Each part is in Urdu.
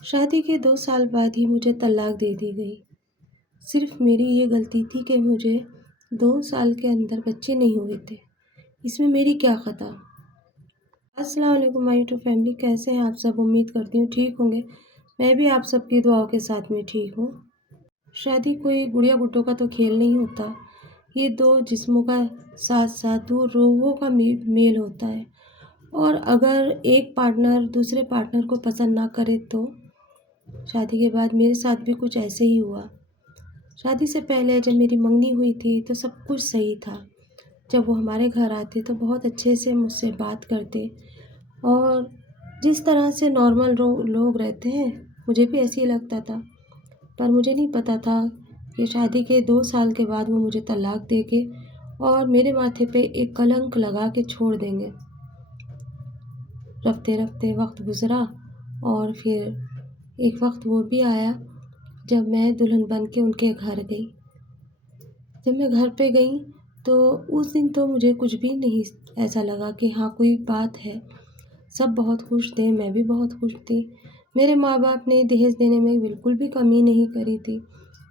شادی کے 2 سال بعد ہی مجھے طلاق دے دی گئی۔ صرف میری یہ غلطی تھی کہ مجھے 2 سال کے اندر بچے نہیں ہوئے تھے۔ اس میں میری کیا خطا؟ السلام علیکم مائی ٹو فیملی، کیسے ہیں آپ سب؟ امید کرتی ہوں ٹھیک ہوں گے۔ میں بھی آپ سب کی دعاؤں کے ساتھ میں ٹھیک ہوں۔ شادی کوئی گڑیا گٹوں کا تو کھیل نہیں ہوتا، یہ دو جسموں کا ساتھ ساتھ دو روحوں کا میل ہوتا ہے، اور اگر ایک پارٹنر دوسرے پارٹنر کو پسند نہ کرے تو شادی کے بعد میرے ساتھ بھی کچھ ایسے ہی ہوا۔ شادی سے پہلے جب میری منگنی ہوئی تھی تو سب کچھ صحیح تھا۔ جب وہ ہمارے گھر آتے تو بہت اچھے سے مجھ سے بات کرتے، اور جس طرح سے نارمل لوگ رہتے ہیں مجھے بھی ایسے ہی لگتا تھا، پر مجھے نہیں پتا تھا کہ شادی کے 2 سال کے بعد وہ مجھے طلاق دے کے اور میرے ماتھے پہ ایک کلنک لگا کے چھوڑ دیں گے۔ رفتے رفتے وقت گزرا، اور پھر ایک وقت وہ بھی آیا جب میں دلہن بن کے ان کے گھر گئی۔ جب میں گھر پہ گئی تو اس دن تو مجھے کچھ بھی نہیں ایسا لگا کہ ہاں کوئی بات ہے۔ سب بہت خوش تھے، میں بھی بہت خوش تھی۔ میرے ماں باپ نے دہیج دینے میں بالکل بھی کمی نہیں کری تھی،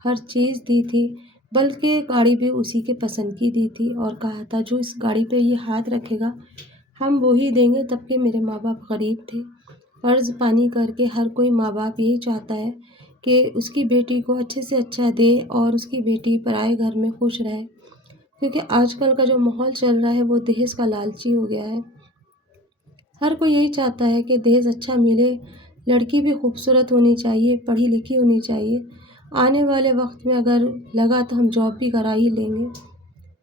ہر چیز دی تھی، بلکہ گاڑی بھی اسی کے پسند کی دی تھی، اور کہا تھا جو اس گاڑی پہ یہ ہاتھ رکھے گا ہم وہی دیں گے۔ تب کہ میرے ماں باپ غریب تھے، قرض پانی کر کے ہر کوئی ماں باپ یہی چاہتا ہے کہ اس کی بیٹی کو اچھے سے اچھا دے اور اس کی بیٹی پرائے گھر میں خوش رہے، کیونکہ آج کل کا جو ماحول چل رہا ہے وہ دہیج کا لالچی ہو گیا ہے۔ ہر کوئی یہی چاہتا ہے کہ دہیج اچھا ملے، لڑکی بھی خوبصورت ہونی چاہیے، پڑھی لکھی ہونی چاہیے، آنے والے وقت میں اگر لگا تو ہم جاب بھی کرا ہی لیں گے۔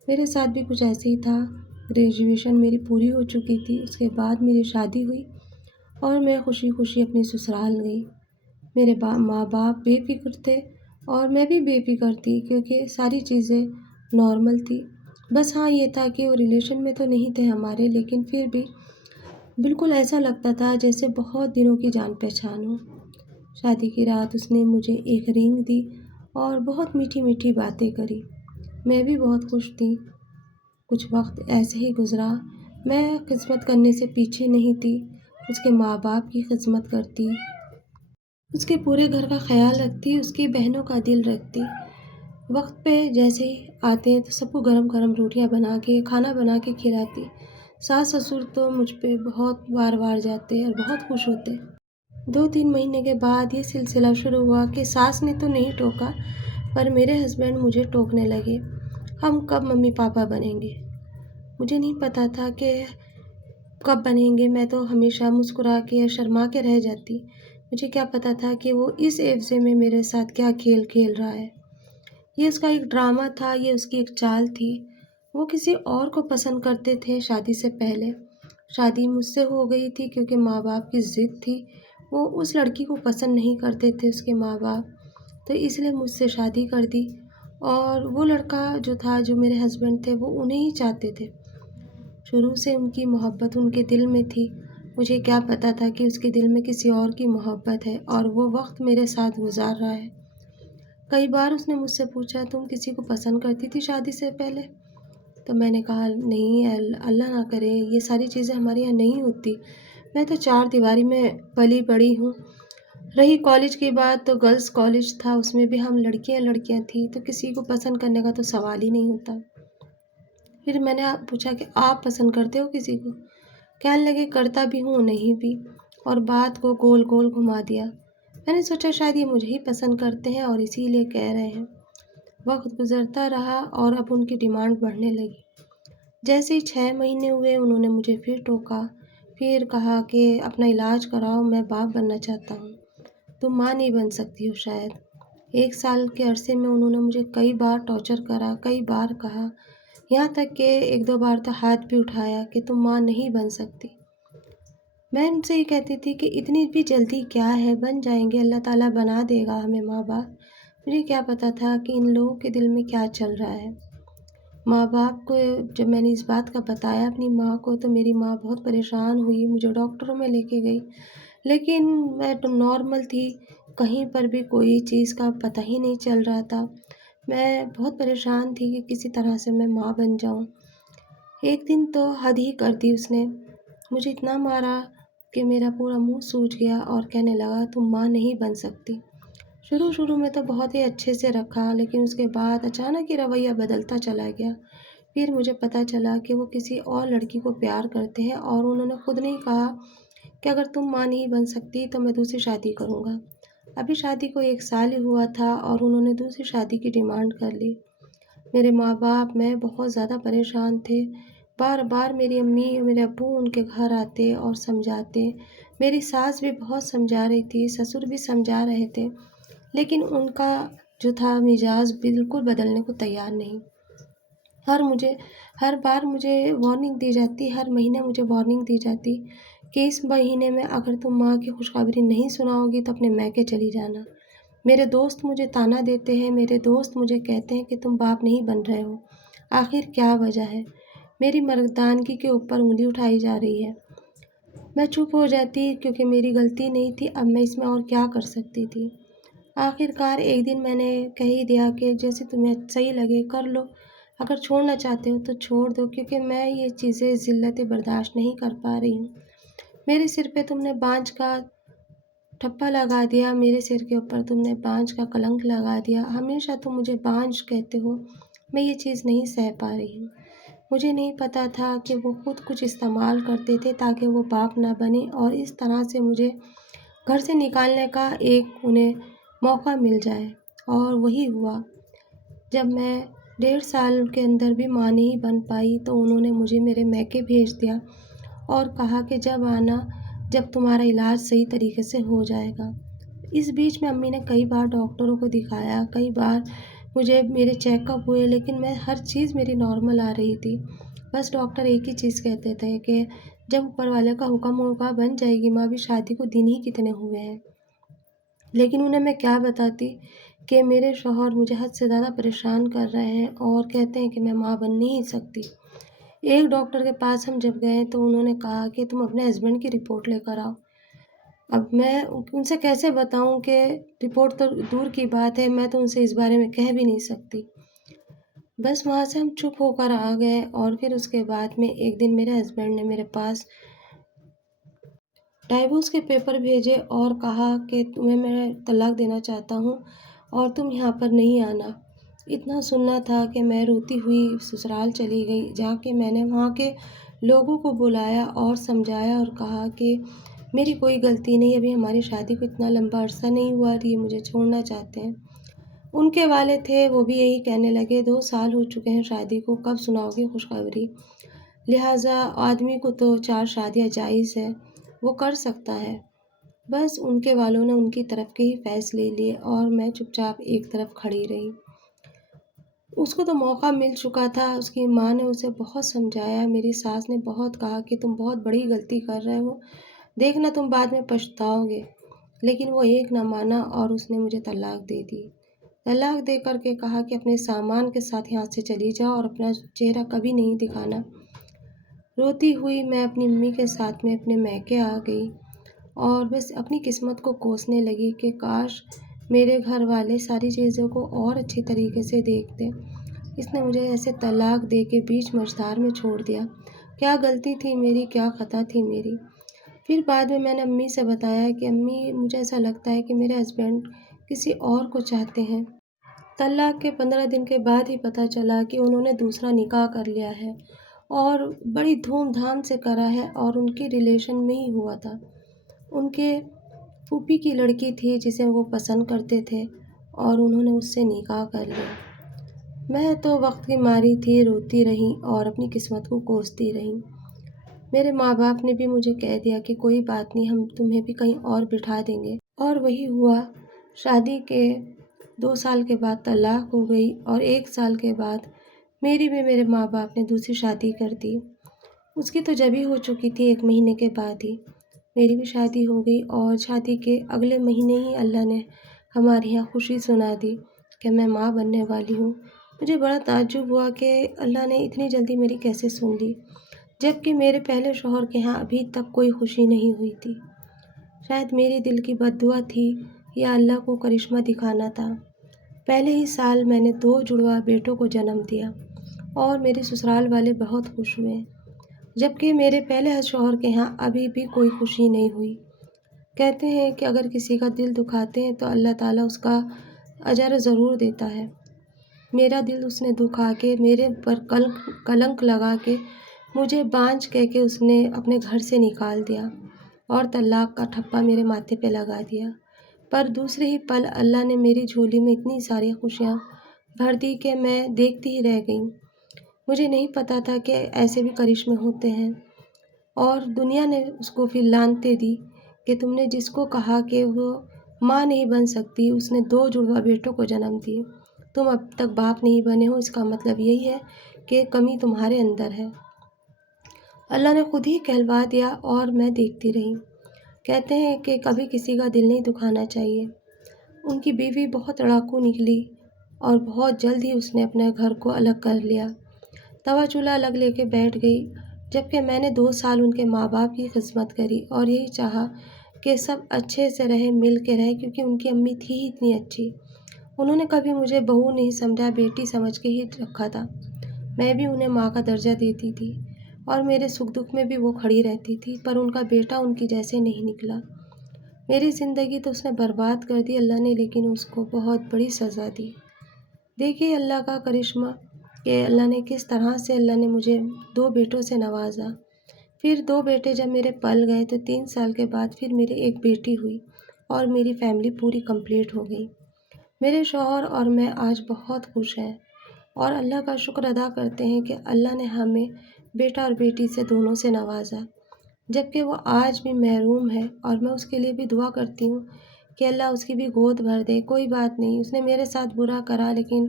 میرے ساتھ بھی کچھ ایسے ہی تھا۔ گریجویشن میری پوری ہو چکی تھی، اس کے بعد میری شادی ہوئی اور میں خوشی خوشی اپنی سسرال گئی۔ میرے ماں باپ بے فکر تھے اور میں بھی بے فکر تھی، کیونکہ ساری چیزیں نارمل تھی۔ بس ہاں یہ تھا کہ وہ ریلیشن میں تو نہیں تھے ہمارے، لیکن پھر بھی بالکل ایسا لگتا تھا جیسے بہت دنوں کی جان پہچان ہو۔ شادی کی رات اس نے مجھے ایک رنگ دی اور بہت میٹھی میٹھی باتیں کری۔ میں بھی بہت خوش تھی۔ کچھ وقت ایسے ہی گزرا، میں خدمت کرنے سے پیچھے نہیں تھی، اس کے ماں باپ کی خدمت کرتی، اس کے پورے گھر کا خیال رکھتی، اس کی بہنوں کا دل رکھتی۔ وقت پہ جیسے ہی آتے ہیں تو سب کو گرم گرم روٹیاں بنا کے کھانا بنا کے کھلاتی۔ ساس سسر تو مجھ پہ بہت بار جاتے اور بہت خوش ہوتے۔ 2-3 مہینے کے بعد یہ سلسلہ شروع ہوا کہ ساس نے تو نہیں ٹوکا، پر میرے ہسبینڈ مجھے ٹوکنے لگے، ہم کب ممی پاپا بنیں گے؟ مجھے نہیں پتا تھا کہ کب بنیں گے، میں تو ہمیشہ مسکرا کے شرما کے رہ جاتی۔ مجھے کیا پتا تھا کہ وہ اس عرصے میں میرے ساتھ کیا کھیل کھیل رہا ہے۔ یہ اس کا ایک ڈرامہ تھا، یہ اس کی ایک چال تھی۔ وہ کسی اور کو پسند کرتے تھے شادی سے پہلے۔ شادی مجھ سے ہو گئی تھی کیونکہ ماں باپ کی ضد تھی، وہ اس لڑکی کو پسند نہیں کرتے تھے اس کے ماں باپ، تو اس لیے مجھ سے شادی کر دی، اور وہ لڑکا جو تھا جو میرے ہسبینڈ تھے وہ انہیں ہی چاہتے تھے۔ شروع سے ان کی محبت ان کے دل میں تھی، مجھے کیا پتا تھا کہ اس کے دل میں کسی اور کی محبت ہے اور وہ وقت میرے ساتھ گزار رہا ہے۔ کئی بار اس نے مجھ سے پوچھا تم کسی کو پسند کرتی تھی شادی سے پہلے؟ تو میں نے کہا نہیں، اللہ نہ کرے، یہ ساری چیزیں ہمارے یہاں نہیں ہوتی، میں تو 4 دیواری میں پلی بڑی ہوں۔ رہی کالج کی بات تو گرلز کالج تھا، اس میں بھی ہم لڑکیاں تھیں، تو کسی کو پسند کرنے کا تو سوال ہی نہیں ہوتا۔ پھر میں نے پوچھا کہ آپ پسند کرتے ہو کسی کو؟ کہنے لگے کرتا بھی ہوں نہیں بھی، اور بات کو گول گول گھما دیا۔ میں نے سوچا شاید یہ مجھے ہی پسند کرتے ہیں اور اسی لیے کہہ رہے ہیں۔ وقت گزرتا رہا اور اب ان کی ڈیمانڈ بڑھنے لگی۔ جیسے ہی 6 مہینے ہوئے انہوں نے مجھے پھر ٹوکا، پھر کہا کہ اپنا علاج کراؤ، میں باپ بننا چاہتا ہوں، تم ماں نہیں بن سکتی ہو شاید۔ 1 سال کے عرصے میں انہوں نے مجھے کئی بار ٹارچر کرا، کئی بار کہا، یہاں تک کہ 1-2 بار تو ہاتھ بھی اٹھایا کہ تم ماں نہیں بن سکتی۔ میں ان سے یہ کہتی تھی کہ اتنی بھی جلدی کیا ہے، بن جائیں گے، اللہ تعالیٰ بنا دے گا ہمیں ماں باپ۔ مجھے کیا پتا تھا کہ ان لوگوں کے دل میں کیا چل رہا ہے۔ ماں باپ کو جب میں نے اس بات کا بتایا اپنی ماں کو تو میری ماں بہت پریشان ہوئی، مجھے ڈاکٹروں میں لے کے گئی، لیکن میں تو نارمل تھی، کہیں پر بھی کوئی چیز کا پتہ ہی نہیں چل رہا تھا۔ میں بہت پریشان تھی کہ کسی طرح سے میں ماں بن جاؤں۔ ایک دن تو حد ہی کر دی اس نے، مجھے اتنا مارا کہ میرا پورا منہ سوج گیا اور کہنے لگا تم ماں نہیں بن سکتی۔ شروع میں تو بہت ہی اچھے سے رکھا، لیکن اس کے بعد اچانک ہی رویہ بدلتا چلا گیا۔ پھر مجھے پتہ چلا کہ وہ کسی اور لڑکی کو پیار کرتے ہیں اور انہوں نے خود نہیں کہا کہ اگر تم ماں نہیں بن سکتی تو میں دوسری شادی کروں گا۔ ابھی شادی کو 1 سال ہی ہوا تھا اور انہوں نے دوسری شادی کی ڈیمانڈ کر لی۔ میرے ماں باپ میں بہت زیادہ پریشان تھے۔ بار بار میری امی اور میرے ابو ان کے گھر آتے اور سمجھاتے۔ میری ساس بھی بہت سمجھا رہی تھی، سسر بھی سمجھا رہے تھے، لیکن ان کا جو تھا مزاج بالکل بدلنے کو تیار نہیں۔ ہر بار مجھے وارننگ دی جاتی، ہر مہینے مجھے وارننگ دی جاتی کہ اس مہینے میں اگر تم ماں کی خوشخبری نہیں سناؤ گی تو اپنے میکے چلی جانا۔ میرے دوست مجھے طعنہ دیتے ہیں، میرے دوست مجھے کہتے ہیں کہ تم باپ نہیں بن رہے ہو، آخر کیا وجہ ہے؟ میری مردانگی کے اوپر انگلی اٹھائی جا رہی ہے۔ میں چپ ہو جاتی کیونکہ میری غلطی نہیں تھی، اب میں اس میں اور کیا کر سکتی تھی۔ آخر کار ایک دن میں نے کہہ ہی دیا کہ جیسے تمہیں صحیح لگے کر لو، اگر چھوڑنا چاہتے ہو تو چھوڑ دو، کیونکہ میں یہ چیزیں ذلتیں برداشت نہیں کر پا رہی ہوں۔ میرے سر پہ تم نے بانجھ کا ٹھپا لگا دیا، میرے سر کے اوپر تم نے بانجھ کا کلنک لگا دیا، ہمیشہ تم مجھے بانجھ کہتے ہو، میں یہ چیز نہیں سہ پا رہی ہوں۔ مجھے نہیں پتا تھا کہ وہ خود کچھ استعمال کرتے تھے تاکہ وہ باپ نہ بنے اور اس طرح سے مجھے گھر سے نکالنے کا انہیں موقع مل جائے، اور وہی ہوا۔ جب میں 1.5 سال کے اندر بھی ماں نہیں بن پائی تو انہوں نے مجھے میرے میکے بھیج دیا اور کہا کہ جب آنا، جب تمہارا علاج صحیح طریقے سے ہو جائے گا۔ اس بیچ میں امی نے کئی بار ڈاکٹروں کو دکھایا، کئی بار میرے چیک اپ ہوئے، لیکن ہر چیز میری نارمل آ رہی تھی۔ بس ڈاکٹر ایک ہی چیز کہتے تھے کہ جب اوپر والے کا حکم ہوگا بن جائے گی ماں، بھی شادی کو دن ہی کتنے ہوئے ہیں۔ لیکن انہیں میں کیا بتاتی کہ میرے شوہر مجھے حد سے زیادہ پریشان کر رہے ہیں اور کہتے ہیں کہ میں ماں بن نہیں سکتی۔ ایک ڈاکٹر کے پاس ہم جب گئے تو انہوں نے کہا کہ تم اپنے ہسبینڈ کی رپورٹ لے کر آؤ۔ اب میں ان سے کیسے بتاؤں کہ رپورٹ تو دور کی بات ہے، میں تو ان سے اس بارے میں کہہ بھی نہیں سکتی۔ بس وہاں سے ہم چپ ہو کر آ گئے اور پھر اس کے بعد میں ایک دن میرے ہسبینڈ نے میرے پاس ڈائیورس کے پیپر بھیجے اور کہا کہ تمہیں میں طلاق دینا چاہتا ہوں اور تم یہاں پر نہیں آنا۔ اتنا سننا تھا کہ میں روتی ہوئی سسرال چلی گئی، جا کے میں نے وہاں کے لوگوں کو بلایا اور سمجھایا اور کہا کہ میری کوئی غلطی نہیں، ابھی ہماری شادی کو اتنا لمبا عرصہ نہیں ہوا اور یہ مجھے چھوڑنا چاہتے ہیں۔ ان کے والد تھے، وہ بھی یہی کہنے لگے 2 سال ہو چکے ہیں شادی کو، کب سناؤ گے خوشخبری؟ لہٰذا آدمی کو تو 4 شادیاں جائز ہے، وہ کر سکتا ہے۔ بس ان کے والوں نے ان کی طرف کے ہی فیصلے لیے اور میں چپ چاپ ایک طرف کھڑی رہی۔ اس کو تو موقع مل چکا تھا، اس کی ماں نے اسے بہت سمجھایا، میری ساس نے بہت کہا کہ تم بہت بڑی غلطی کر رہے ہو، دیکھنا تم بعد میں پچھتاؤ گے، لیکن وہ ایک نہ مانا اور اس نے مجھے طلاق دے دی۔ طلاق دے کر کے کہا کہ اپنے سامان کے ساتھ یہاں سے چلی جاؤ اور اپنا چہرہ کبھی نہیں دکھانا۔ روتی ہوئی میں اپنی امی کے ساتھ میں اپنے میکے آ گئی اور بس اپنی قسمت کو کوسنے لگی کہ کاش میرے گھر والے ساری چیزوں کو اور اچھی طریقے سے دیکھتے۔ اس نے مجھے ایسے طلاق دے کے بیچ مجدار میں چھوڑ دیا، کیا غلطی تھی میری، کیا خطا تھی میری۔ پھر بعد میں نے امی سے بتایا کہ امی مجھے ایسا لگتا ہے کہ میرے ہسبینڈ کسی اور کو چاہتے ہیں۔ طلاق کے 15 دن کے بعد ہی پتہ چلا کہ انہوں نے دوسرا نکاح کر لیا ہے اور بڑی دھوم دھام سے کرا ہے اور ان کے ریلیشن میں ہی ہوا تھا۔ ان کے پھوپھی کی لڑکی تھی جسے وہ پسند کرتے تھے اور انہوں نے اس سے نکاح کر لیا۔ میں تو وقت کی ماری تھی، روتی رہی اور اپنی قسمت کو کوستی رہی۔ میرے ماں باپ نے بھی مجھے کہہ دیا کہ کوئی بات نہیں، ہم تمہیں بھی کہیں اور بٹھا دیں گے، اور وہی ہوا۔ شادی کے 2 سال کے بعد طلاق ہو گئی اور 1 سال کے بعد میری بھی میرے ماں باپ نے دوسری شادی کر دی۔ اس کی تو جب ہی ہو چکی تھی، 1 مہینے کے بعد ہی میری بھی شادی ہو گئی اور شادی کے اگلے مہینے ہی اللہ نے ہمارے یہاں خوشی سنا دی کہ میں ماں بننے والی ہوں۔ مجھے بڑا تعجب ہوا کہ اللہ نے اتنی جلدی میری کیسے سن لی، جبکہ میرے پہلے شوہر کے ہاں ابھی تک کوئی خوشی نہیں ہوئی تھی۔ شاید میری دل کی بد دعا تھی یا اللہ کو کرشمہ دکھانا تھا۔ پہلے ہی سال میں نے 2 جڑواں بیٹوں کو جنم دیا اور میرے سسرال والے بہت خوش ہوئے۔ جبکہ میرے پہلے شوہر کے یہاں ابھی بھی کوئی خوشی نہیں ہوئی۔ کہتے ہیں کہ اگر کسی کا دل دکھاتے ہیں تو اللہ تعالیٰ اس کا اجر ضرور دیتا ہے۔ میرا دل اس نے دکھا کے، میرے پر کلنک لگا کے، مجھے بانجھ کہہ کے اس نے اپنے گھر سے نکال دیا اور طلاق کا ٹھپا میرے ماتھے پہ لگا دیا۔ پر دوسرے ہی پل اللہ نے میری جھولی میں اتنی ساری خوشیاں بھر دی کہ میں دیکھتی ہی رہ گئی۔ مجھے نہیں پتا تھا کہ ایسے بھی کرشمے ہوتے ہیں، اور دنیا نے اس کو پھر لعنتیں دی کہ تم نے جس کو کہا کہ وہ ماں نہیں بن سکتی، اس نے 2 جڑواں بیٹوں کو جنم دیے، تم اب تک باپ نہیں بنے ہو، اس کا مطلب یہی ہے کہ کمی تمہارے اندر ہے۔ اللہ نے خود ہی کہلوا دیا اور میں دیکھتی رہی۔ کہتے ہیں کہ کبھی کسی کا دل نہیں دکھانا چاہیے۔ ان کی بیوی بہت لڑاکو نکلی اور بہت جلد ہی اس نے اپنے گھر کو الگ کر لیا، توا چولہا الگ لے کے بیٹھ گئی، جبکہ میں نے 2 سال ان کے ماں باپ کی خدمت کری اور یہی چاہا کہ سب اچھے سے رہے، مل کے رہے، کیونکہ ان کی امی تھی ہی اتنی اچھی۔ انہوں نے کبھی مجھے بہو نہیں سمجھا، بیٹی سمجھ کے ہی رکھا تھا۔ میں بھی انہیں ماں کا درجہ دیتی تھی اور میرے سکھ دکھ میں بھی وہ کھڑی رہتی تھی، پر ان کا بیٹا ان کی جیسے نہیں نکلا۔ میری زندگی تو اس نے برباد کر دی اللہ نے، لیکن اس کو بہت بڑی سزا دی۔ دیکھیے اللہ کا کرشمہ کہ اللہ نے کس طرح سے اللہ نے مجھے 2 بیٹوں سے نوازا۔ پھر 2 بیٹے جب میرے پل گئے تو 3 سال کے بعد پھر میرے ایک بیٹی ہوئی اور میری فیملی پوری کمپلیٹ ہو گئی۔ میرے شوہر اور میں آج بہت خوش ہیں اور اللہ کا شکر ادا کرتے ہیں کہ اللہ نے ہمیں بیٹا اور بیٹی سے دونوں سے نوازا، جبکہ وہ آج بھی محروم ہے، اور میں اس کے لیے بھی دعا کرتی ہوں کہ اللہ اس کی بھی گود بھر دے۔ کوئی بات نہیں، اس نے میرے ساتھ برا کرا، لیکن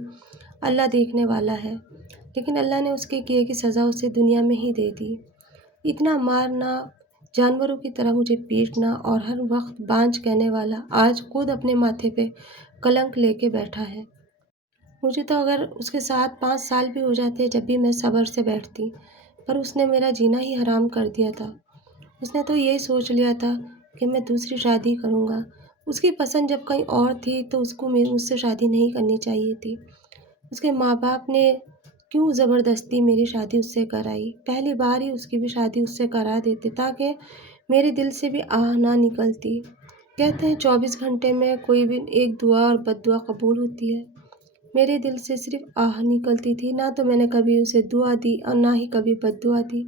اللہ دیکھنے والا ہے، لیکن اللہ نے اس کے کیے کی سزا اسے دنیا میں ہی دے دی۔ اتنا مارنا، جانوروں کی طرح مجھے پیٹنا اور ہر وقت بانجھ کہنے والا آج خود اپنے ماتھے پہ کلنک لے کے بیٹھا ہے۔ مجھے تو اگر اس کے ساتھ 5 سال بھی ہو جاتے جب بھی میں صبر سے بیٹھتی، پر اس نے میرا جینا ہی حرام کر دیا تھا۔ اس نے تو یہی سوچ لیا تھا کہ میں دوسری شادی کروں گا۔ اس کی پسند جب کہیں اور تھی تو اس کو مجھ سے شادی نہیں کرنی چاہیے تھی۔ اس کے ماں باپ نے کیوں زبردستی میری شادی اس سے کرائی؟ پہلی بار ہی اس کی بھی شادی اس سے کرا دیتے تاکہ میرے دل سے بھی آہ نہ نکلتی۔ کہتے ہیں 24 گھنٹے میں کوئی بھی ایک دعا اور بد دعا قبول ہوتی ہے۔ میرے دل سے صرف آہ نکلتی تھی، نہ تو میں نے کبھی اسے دعا دی اور نہ ہی کبھی بد دعا دی،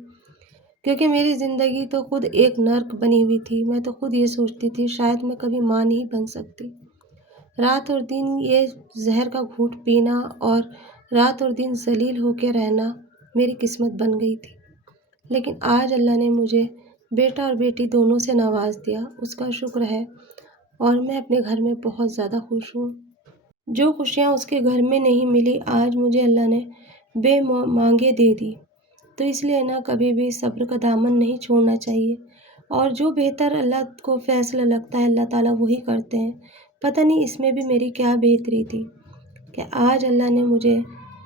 کیونکہ میری زندگی تو خود ایک نرک بنی ہوئی تھی۔ میں تو خود یہ سوچتی تھی شاید میں کبھی ماں نہیں بن سکتی۔ رات اور دن یہ زہر کا گھونٹ پینا اور رات اور دن ذلیل ہو کے رہنا میری قسمت بن گئی تھی، لیکن آج اللہ نے مجھے بیٹا اور بیٹی دونوں سے نواز دیا، اس کا شکر ہے، اور میں اپنے گھر میں بہت زیادہ خوش ہوں۔ جو خوشیاں اس کے گھر میں نہیں ملی آج مجھے اللہ نے بے مانگے دے دی، تو اس لیے نہ کبھی بھی صبر کا دامن نہیں چھوڑنا چاہیے، اور جو بہتر اللہ کو فیصلہ لگتا ہے اللہ تعالیٰ وہی کرتے ہیں۔ پتہ نہیں اس میں بھی میری کیا بہتری تھی کہ آج اللہ نے مجھے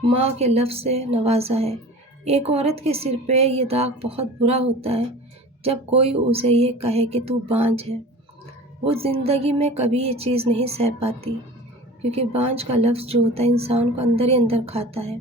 ماں کے لفظ سے نوازا ہے۔ ایک عورت کے سر پہ یہ داغ بہت برا ہوتا ہے جب کوئی اسے یہ کہے کہ تو بانجھ ہے۔ وہ زندگی میں کبھی یہ چیز نہیں سہ پاتی، کیونکہ بانجھ کا لفظ جو ہوتا ہے انسان کو اندر ہی اندر کھاتا ہے۔